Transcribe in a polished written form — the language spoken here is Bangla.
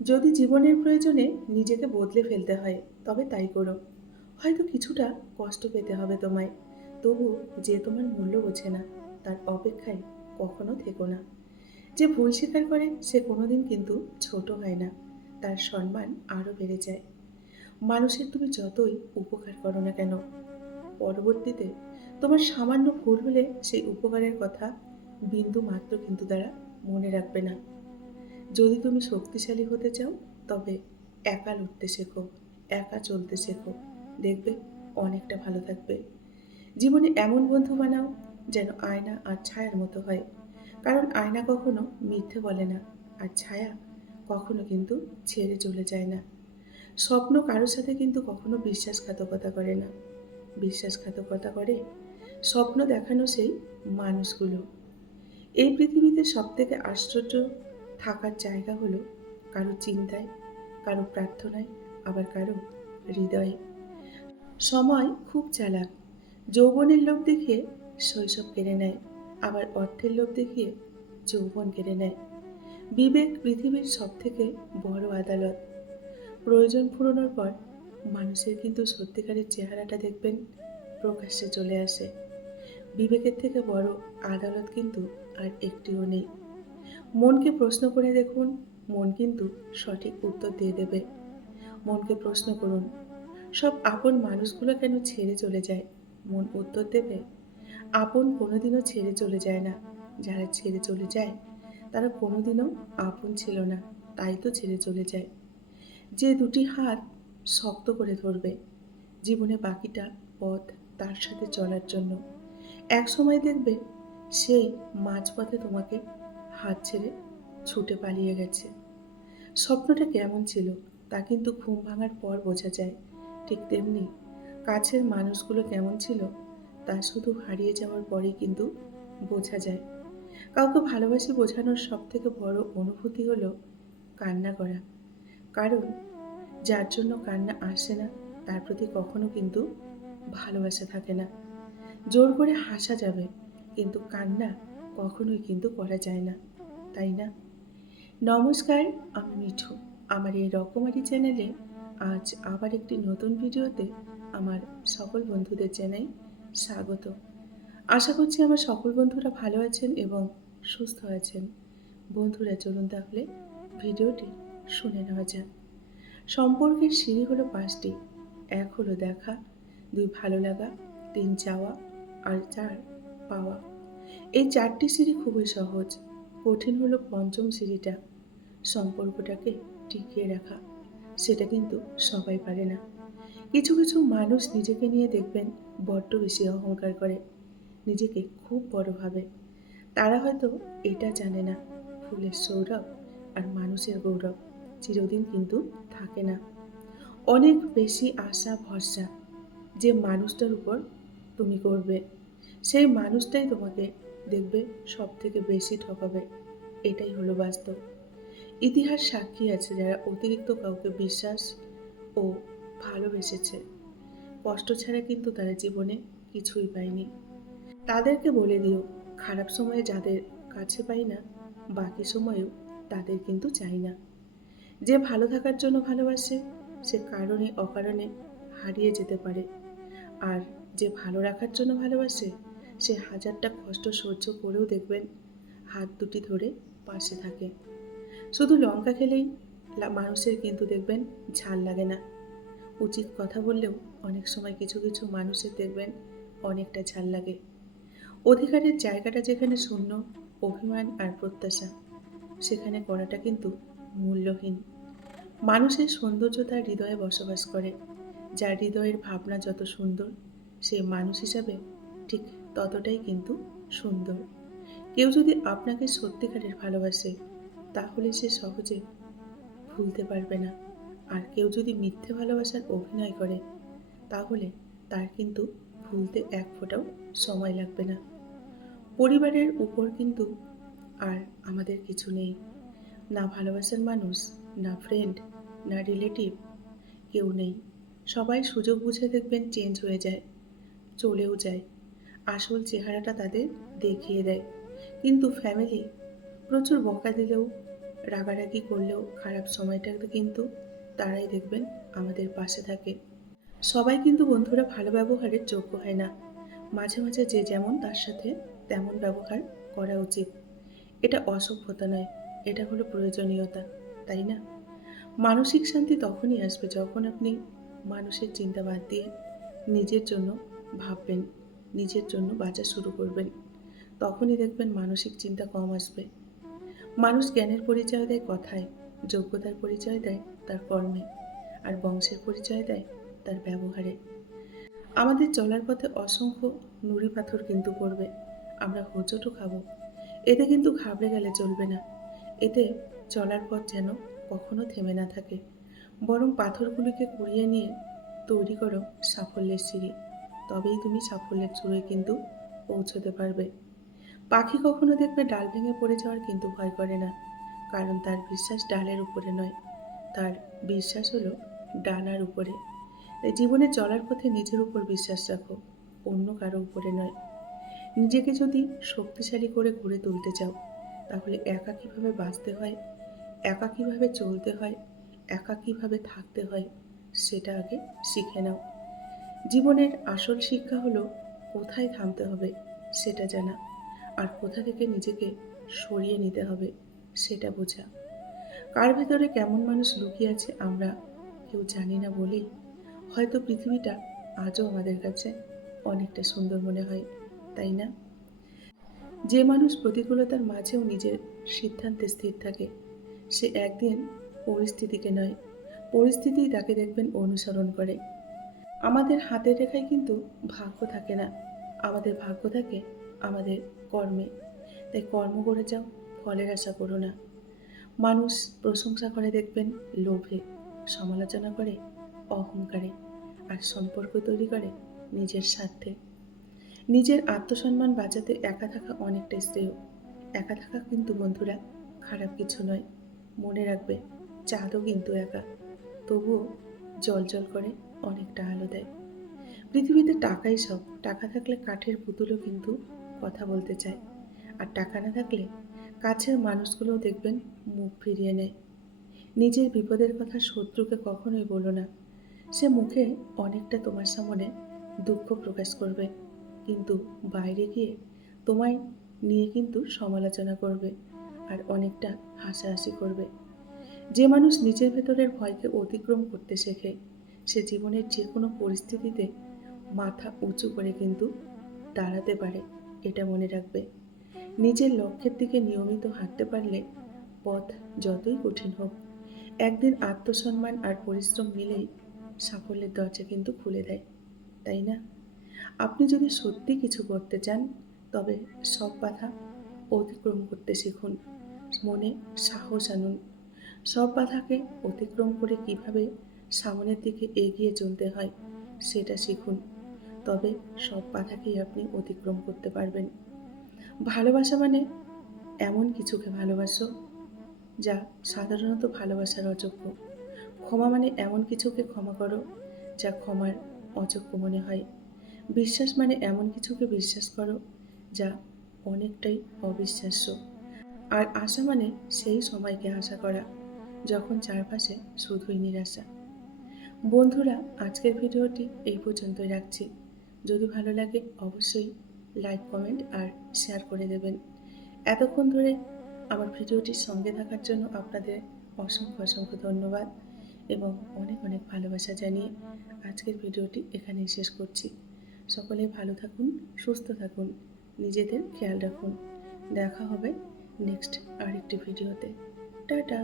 যদি জীবনের প্রয়োজনে নিজেকে বদলে ফেলতে হয় তবে তাই করো। হয়তো কিছুটা কষ্ট পেতে হবে তোমায়। তবু যে তোমার মূল্য বোঝে না তার অপেক্ষায় কখনো থেকো না। যে ভুল স্বীকার করে সে কোনোদিন কিন্তু ছোট হয় না, তার সম্মান আরও বেড়ে যায়। মানুষের তুমি যতই উপকার করো না কেন, পরবর্তীতে তোমার সামান্য ভুল হলে সেই উপকারের কথা বিন্দু মাত্র কিন্তু তারা মনে রাখবে না। যদি তুমি শক্তিশালী হতে চাও তবে একা লড়তে শেখো, একা চলতে শেখো। দেখবে অনেকটা ভালো থাকবে। জীবনে এমন বন্ধু বানাও যেন আয়না আর ছায়ার মতো হয়। কারণ আয়না কখনো মিথ্যে বলে না, আর ছায়া কখনো কিন্তু ছেড়ে চলে যায় না। স্বপ্ন কারোর সাথে কিন্তু কখনো বিশ্বাসঘাতকতা করে না। বিশ্বাসঘাতকতা করে স্বপ্ন দেখানো সেই মানুষগুলো। এই পৃথিবীতে সবথেকে আশ্চর্য থাকার জায়গা হলো কারো চিন্তায়, কারো প্রার্থনায়, আবার কারো হৃদয়ে। সময় খুব চালাক। যৌবনের লোভ দেখিয়ে শৈশব কেড়ে নেয়, আবার অর্থের লোভ দেখিয়ে যৌবন কেড়ে নেয়। বিবেক পৃথিবীর সবথেকে বড় আদালত। প্রয়োজন ফুরোনোর পর মানুষের কিন্তু সত্যিকারের চেহারাটা দেখবেন প্রকাশ্যে চলে আসে। বিবেকের থেকে বড় আদালত কিন্তু আর একটিও নেই। মনকে প্রশ্ন করে দেখুন, মন কিন্তু সঠিক উত্তর দিয়ে দেবে। মনকে প্রশ্ন করুন, সব আপন মানুষগুলো কেন ছেড়ে চলে যায়? মন উত্তর দেবে, আপন কোনোদিনও ছেড়ে চলে যায় না। যারা ছেড়ে চলে যায় তারা কোনোদিনও আপন ছিল না, তাই তো ছেড়ে চলে যায়। যে দুটি হাত শক্ত করে ধরবে, জীবনে বাকিটা পথ তার সাথে চলার জন্য। একসময় দেখবে সেই মাঝপথে তোমাকে হাত ছেড়ে ছুটে পালিয়ে গেছে। স্বপ্নটা কেমন ছিল তা কিন্তু ঘুম ভাঙার পর বোঝা যায়। ঠিক তেমনি কাছের মানুষগুলো কেমন ছিল তা শুধু হারিয়ে যাওয়ার পরেই কিন্তু বোঝা যায়। কাউকে ভালোবাসি বোঝানোর সবথেকে বড় অনুভূতি হলো কান্না করা। কারণ যার জন্য কান্না আসে না তার প্রতি কখনো কিন্তু ভালোবাসা থাকে না। জোর করে হাসা যাবে, কিন্তু কান্না কখনোই কিন্তু করা যায় না, তাই না? নমস্কার, আমি মিঠু। আমার এই রকমারি চ্যানেলে আজ আবার একটি নতুন ভিডিওতে আমার সকল বন্ধুদের জানাই স্বাগত। আশা করছি আমার সকল বন্ধুরা ভালো আছেন এবং সুস্থ আছেন। বন্ধুরা চলুন তাহলে ভিডিওটি শুনে নেওয়া যাক। সম্পর্কের সিঁড়ি হলো ৫টি। ১ হলো দেখা, ২ ভালো লাগা, ৩ চাওয়া, আর ৪ পাওয়া। এই ৪টি সিঁড়ি খুবই সহজ। কঠিন হলো ৫ম সিঁড়িটা, সম্পর্কটাকে টিকিয়ে রাখা। সেটা কিন্তু সবাই পারে না। কিছু কিছু মানুষ নিজেকে নিয়ে দেখবেন বড্ড বেশি অহংকার করে, নিজেকে খুব বড় ভাবে। তারা হয়তো এটা জানে না, ফুলের সৌরভ আর মানুষের গৌরব চিরদিন কিন্তু থাকে না। অনেক বেশি আশা ভরসা যে মানুষটার উপর তুমি করবে, সেই মানুষটাই তোমাকে দেখবে সব থেকে বেশি ঠকাবে। এটাই হলো বাস্তব। ইতিহাস সাক্ষী আছে যারা অতিরিক্ত কাউকে বিশ্বাস ও ভালোবেসেছে, কষ্ট ছাড়া কিন্তু তারা জীবনে কিছুই পায়নি। তাদেরকে বলে দিও, খারাপ সময়ে যাদের কাছে পাই না, বাকি সময়েও তাদের কিন্তু চাই না। যে ভালো থাকার জন্য ভালোবাসে সে কারণে অকারণে হারিয়ে যেতে পারে, আর যে ভালো রাখার জন্য ভালোবাসে সে হাজারটা কষ্ট সহ্য করেও দেখবেন হাত দুটি ধরে পাশে থাকে। শুধু লঙ্কা খেলেই মানুষের কিন্তু দেখবেন ঝাল লাগে না। উচিত কথা বললেও অনেক সময় কিছু কিছু মানুষের দেখবেন অনেকটা ঝাল লাগে। অধিকারের জায়গাটা যেখানে শূন্য, অভিমান আর প্রত্যাশা, সেখানে করাটা কিন্তু মূল্যহীন। মানুষের সৌন্দর্য তার হৃদয়ে বসবাস করে। যার হৃদয়ের ভাবনা যত সুন্দর, সে মানুষ হিসাবে ঠিক ততটাই কিন্তু সুন্দর। কেউ যদি আপনাকে সত্যিকারের ভালোবাসে তাহলে সে সহজে ভুলতে পারবে না। আর কেউ যদি মিথ্যে ভালোবাসার অভিনয় করে তাহলে তার কিন্তু ভুলতে এক ফোঁটাও সময় লাগবে না। পরিবারের উপর কিন্তু আর আমাদের কিছু নেই। না ভালোবাসার মানুষ, না ফ্রেন্ড, না রিলেটিভ, কেউ নেই। সবাই সুযোগ বুঝে দেখবেন চেঞ্জ হয়ে যায়, চলেও যায়। আসল চেহারাটা তাদের দেখিয়ে দেয়। কিন্তু ফ্যামিলি প্রচুর বকা দিলেও, রাগারাগি করলেও খারাপ সময়টাতে কিন্তু তারাই দেখবেন আমাদের পাশে থাকে। সবাই কিন্তু বন্ধুরা ভালো ব্যবহারের যোগ্য হয় না। মাঝে মাঝে যে যেমন তার সাথে তেমন ব্যবহার করা উচিত। এটা অসভ্যতা নয়, এটা হলো প্রয়োজনীয়তা, তাই না? মানসিক শান্তি তখনই আসবে যখন আপনি মানুষের চিন্তা বাদ দিয়ে নিজের জন্য ভাববেন, নিজের জন্য বাঁচা শুরু করবেন। তখনই দেখবেন মানসিক চিন্তা কম আসবে। মানুষ জ্ঞানের পরিচয় দেয় কথায়, যোগ্যতার পরিচয় দেয় তার কর্মে, আর বংশের পরিচয় দেয় তার ব্যবহারে। আমাদের চলার পথে অসংখ্য নুড়ি পাথর কিন্তু পড়বে, আমরা হোঁচটও খাবো। এতে কিন্তু ঘাবড়ে গেলে চলবে না। এতে চলার পথ যেন কখনো থেমে না থাকে, বরং পাথরগুলিকে কুড়িয়ে নিয়ে তৈরি করো সাফল্যের সিঁড়ি। তবেই তুমি সাফল্যের চূড়োয় কিন্তু পৌঁছতে পারবে। পাখি কখনো দেখবে ডাল ভেঙে পড়ে যাওয়ার কিন্তু ভয় করে না, কারণ তার বিশ্বাস ডালের উপরে নয়, তার বিশ্বাস হলো ডানার উপরে। তাই জীবনে চলার পথে নিজের উপর বিশ্বাস রাখো, অন্য কারো উপরে নয়। নিজেকে যদি শক্তিশালী করে গড়ে তুলতে চাও, তাহলে একা কীভাবে বাঁচতে হয়, একা কীভাবে চলতে হয়, একা কীভাবে থাকতে হয়, সেটা আগে শিখে নাও। জীবনের আসল শিক্ষা হলো কোথায় থামতে হবে সেটা জানা, আর কোথা থেকে নিজেকে সরিয়ে নিতে হবে সেটা বোঝা। কার ভেতরে কেমন মানুষ লুকিয়ে আছে আমরা কেউ জানি না বলেই হয়তো পৃথিবীটা আজও আমাদের কাছে অনেকটা সুন্দর মনে হয়, তাই না? যে মানুষ প্রতিকূলতার মাঝেও নিজের সিদ্ধান্তে স্থির থাকে, সে একদিন পরিস্থিতিকে নয়, পরিস্থিতিই তাকে দেখবেন অনুসরণ করে। আমাদের হাতের রেখায় কিন্তু ভাগ্য থাকে না, আমাদের ভাগ্য থাকে আমাদের কর্মে। তাই কর্ম করে যাও, ফলের আশা করো না। মানুষ প্রশংসা করে দেখবেন লোভে, সমালোচনা করে অহংকারে, আর সম্পর্ক তৈরি করে নিজের স্বার্থে। নিজের আত্মসম্মান বাঁচাতে একা থাকা অনেকটা শ্রেয়। একা থাকা কিন্তু বন্ধুরা খারাপ কিছু নয়। মনে রাখবে, চাঁদও কিন্তু একা, তবুও জ্বলজ্বল করে অনেকটা আলো দেয়। পৃথিবীতে টাকাই সব। টাকা থাকলে কাঠের পুতুলও কিন্তু কথা বলতে চায়, আর টাকা না থাকলে কাছের মানুষগুলোও দেখবেন মুখ ফিরিয়ে নেয়। নিজের বিপদের কথা শত্রুকে কখনোই বলো না। সে মুখে অনেকটা তোমার সামনে দুঃখ প্রকাশ করবে, কিন্তু বাইরে গিয়ে তোমায় নিয়ে কিন্তু সমালোচনা করবে, আর অনেকটা হাসাহাসি করবে। যে মানুষ নিজের ভেতরের ভয়কে অতিক্রম করতে শেখে, সে জীবনের যে কোনো পরিস্থিতিতে মাথা উঁচু করে কিন্তু দাঁড়াতে পারে, এটা মনে রাখবে। নিজের লক্ষ্যের দিকে নিয়মিত হাঁটতে পারলে পথ যতই কঠিন হোক, একদিন আত্মসম্মান আর পরিশ্রম মিলেই সাফল্যের দরজা কিন্তু খুলে দেয়, তাই না? আপনি যদি সত্যি কিছু করতে চান, তবে সব বাধা অতিক্রম করতে শিখুন, মনে সাহস আনুন। সব বাধাকে অতিক্রম করে কিভাবে সামনের দিকে এগিয়ে চলতে হয় সেটা শিখুন, তবে সব বাধাকেই আপনি অতিক্রম করতে পারবেন। ভালোবাসা মানে এমন কিছুকে ভালোবাসো যা সাধারণত ভালোবাসার অযোগ্য। ক্ষমা মানে এমন কিছুকে ক্ষমা করো যা ক্ষমার অযোগ্য মনে হয়। বিশ্বাস মানে এমন কিছুকে বিশ্বাস করো যা অনেকটাই অবিশ্বাস্য। আর আশা মানে সেই সময়কে আশা করা যখন চারপাশে শুধুই নিরাশা। বন্ধুরা, আজকের ভিডিওটি এই পর্যন্তই রাখছি। যদি ভালো লাগে অবশ্যই লাইক, কমেন্ট আর শেয়ার করে দেবেন। এতক্ষণ ধরে আমার ভিডিওটির সঙ্গে থাকার জন্য আপনাদের অসংখ্য অসংখ্য ধন্যবাদ, এবং অনেক অনেক ভালোবাসা জানিয়ে আজকের ভিডিওটি এখানেই শেষ করছি। সকলেই ভালো থাকুন, সুস্থ থাকুন, নিজেদের খেয়াল রাখুন। দেখা হবে নেক্সট আরেকটি ভিডিওতে। টাটা।